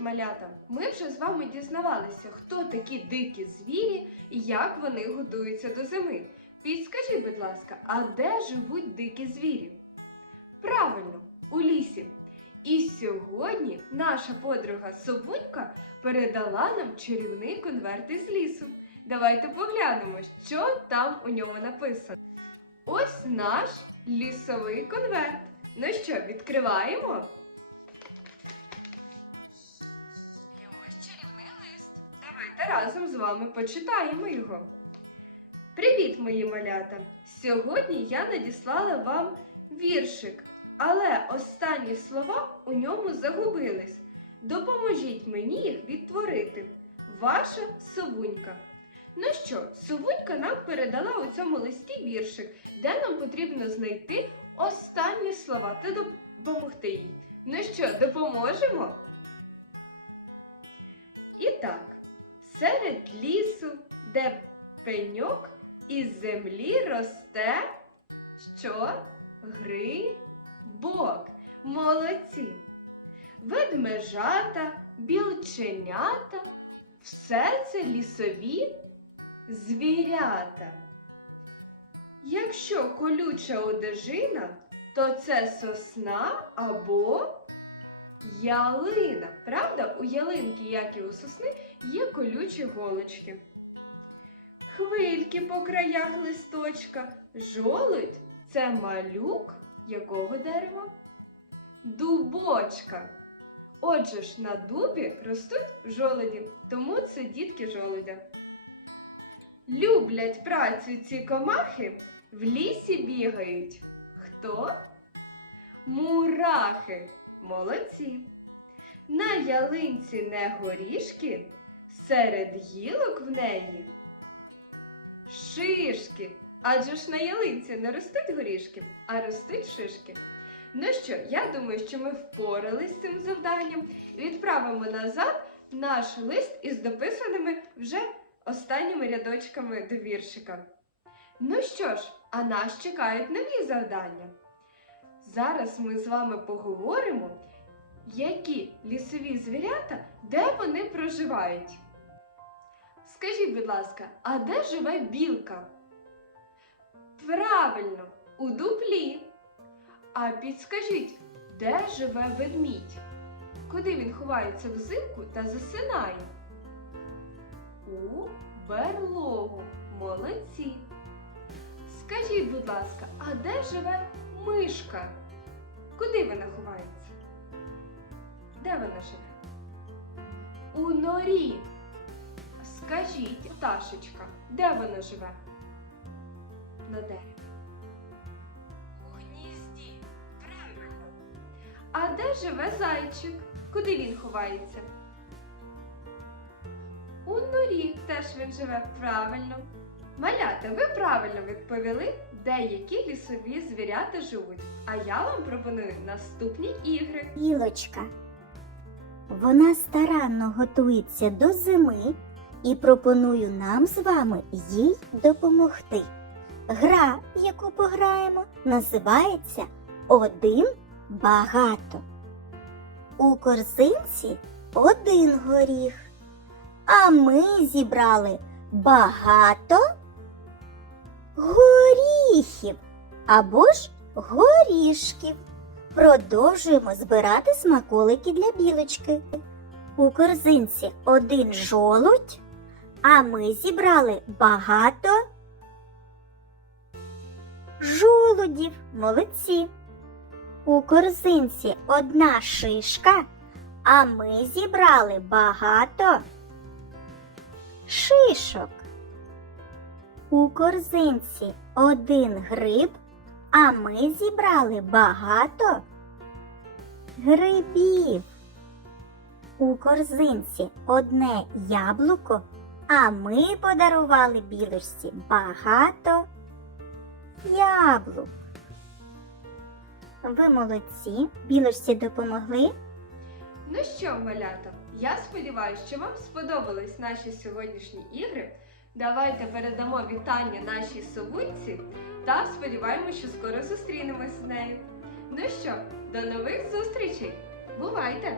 малята! Ми вже з вами дізнавалися, хто такі дикі звірі і як вони готуються до зими. Підскажіть, будь ласка, а де живуть дикі звірі? Правильно, у лісі. І сьогодні наша подруга Совунька передала нам чарівний конверт із лісу. Давайте поглянемо, що там у ньому написано. Ось наш лісовий конверт. Ну що, відкриваємо? Разом з вами почитаємо його. Привіт, мої малята! Сьогодні я надіслала вам віршик, але останні слова у ньому загубились. Допоможіть мені їх відтворити. Ваша совунька. Ну що, совунька нам передала у цьому листі віршик, де нам потрібно знайти останні слова та допомогти їй. Ну що, допоможемо? І так, серед лісу, де пеньок із землі росте, що? Грибок. Молодці. Ведмежата, білченята, все це лісові звірята. Якщо колюча одежина, то це сосна або ялина. Правда, у ялинки, як і у сосни, є колючі голочки. Хвильки по краях листочка. Жолудь це малюк якого дерева? Дубочка. Отже ж, на дубі ростуть жолоді, тому це дітки жолудя. Люблять працю ці комахи, в лісі бігають. Хто? Мурахи. Молодці. На ялинці не горішки, серед гілок в неї. Шишки. Адже ж на ялинці не ростуть горішки, а ростуть шишки. Ну що, я думаю, що ми впорались з цим завданням і відправимо назад наш лист із дописаними вже останніми рядочками до віршика. Ну що ж, а нас чекають нові завдання. Зараз ми з вами поговоримо, які лісові звірята, де вони проживають. Скажіть, будь ласка, а де живе білка? Правильно, у дуплі. А підскажіть, де живе ведмідь? Куди він ховається взимку та засинає? У берлогу. Молодці. Скажіть, будь ласка, а де живе мишка? Куди вона ховається? Де вона живе? У норі. Скажіть, пташечка, де вона живе? На дереві. У гнізді. Правильно. А де живе зайчик? Куди він ховається? У норі теж він живе правильно. Малята, ви правильно відповіли, деякі лісові звірята живуть. А я вам пропоную наступні ігри. Білочка. Вона старанно готується до зими і пропоную нам з вами їй допомогти. Гра, яку пограємо, називається Один багато. У корзинці один горіх, а ми зібрали багато горіхів або ж горішків. Продовжуємо збирати смаколики для білочки. У корзинці один жолудь, а ми зібрали багато жолудів. Молодці. У корзинці одна шишка, а ми зібрали багато шишок. У корзинці один гриб, а ми зібрали багато грибів. У корзинці одне яблуко, а ми подарували білочці багато яблук. Ви молодці, білочці допомогли. Ну що, малята, я сподіваюся, що вам сподобались наші сьогоднішні ігри. Давайте передамо вітання нашій совунці та сподіваємося, що скоро зустрінемось з нею. Ну що, до нових зустрічей! Бувайте!